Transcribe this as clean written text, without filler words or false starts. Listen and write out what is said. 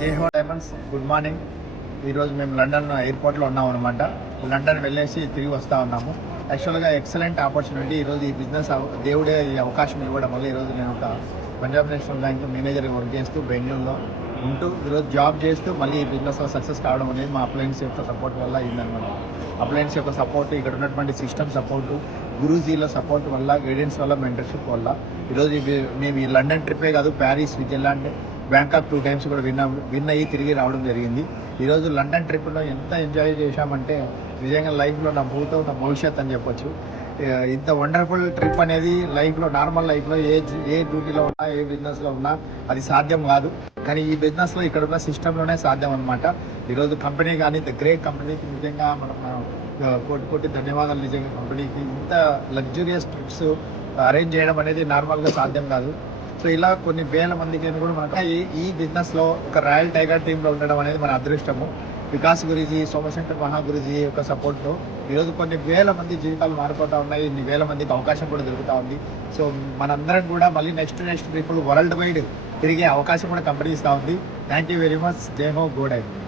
జేహో diamonds good morning. ఈరోజు మేము London ఎయిర్పోర్ట్లో ఉన్నాం అనమాట. లండన్ వెళ్ళేసి తిరిగి వస్తూ ఉన్నాము. యాక్చువల్గా ఎక్సలెంట్ ఆపర్చునిటీ. ఈరోజు ఈ బిజినెస్ దేవుడే ఈ అవకాశం ఇవ్వడం వల్ల ఈరోజు నేను ఒక పంజాబ్ నేషనల్ బ్యాంక్ మేనేజర్గా వర్క్ చేస్తూ బెంగళూరులో ఉంటూ ఈరోజు జాబ్ చేస్తూ మళ్ళీ ఈ బిజినెస్లో సక్సెస్ కావడం అనేది మా అప్లయన్స్ యొక్క సపోర్ట్ వల్ల అయిందనమాట. అప్లయన్స్ యొక్క సపోర్ట్, ఇక్కడ ఉన్నటువంటి సిస్టమ్ సపోర్టు, గురూజీల సపోర్ట్ వల్ల, గైడెన్స్ వల్ల, మెంటర్షిప్ వల్ల ఈరోజు మేము ఈ లండన్ ట్రిప్పే కాదు, ప్యారిస్, స్విట్జర్లాండ్, బ్యాంకాక్ 2 times కూడా విన్ అయ్యి తిరిగి రావడం జరిగింది. ఈరోజు లండన్ ట్రిప్లో ఎంత ఎంజాయ్ చేశామంటే నిజంగా లైఫ్లో నా భవిష్యత్ అని చెప్పొచ్చు. ఇంత వండర్ఫుల్ ట్రిప్ అనేది లైఫ్లో, నార్మల్ లైఫ్లో ఏ డ్యూటీలో ఉన్నా, ఏ బిజినెస్లో ఉన్నా అది సాధ్యం కాదు. కానీ ఈ బిజినెస్లో ఇక్కడ ఉన్న సిస్టంలోనే సాధ్యం అనమాట. ఈరోజు కంపెనీ కానీ, ద గ్రేట్ కంపెనీకి నిజంగా మనం కోటి ధన్యవాదాలు. నిజంగా కంపెనీకి ఇంత లగ్జూరియస్ ట్రిప్స్ అరేంజ్ చేయడం అనేది నార్మల్గా సాధ్యం కాదు. సో ఇలా కొన్ని వేల మందికి కూడా మనకు ఈ బిజినెస్లో ఒక రాయల్ టైగర్ టీంలో ఉండడం అనేది మన అదృష్టము. వికాస్ గురూజీ, సోమశంకర్ మహాగురూజీ యొక్క సపోర్ట్తో ఈరోజు కొన్ని వేల మంది జీవితాలు మారిపోతూ ఉన్నాయి. ఇన్ని వేల మందికి అవకాశం కూడా దొరుకుతూ ఉంది. సో మనందరం కూడా మళ్ళీ నెక్స్ట్ ట్రిప్ వరల్డ్ వైడ్ తిరిగే అవకాశం కూడా కంపెనీ ఇస్తూ ఉంది. Thank you very much. జై హో, గో డైమండ్స్.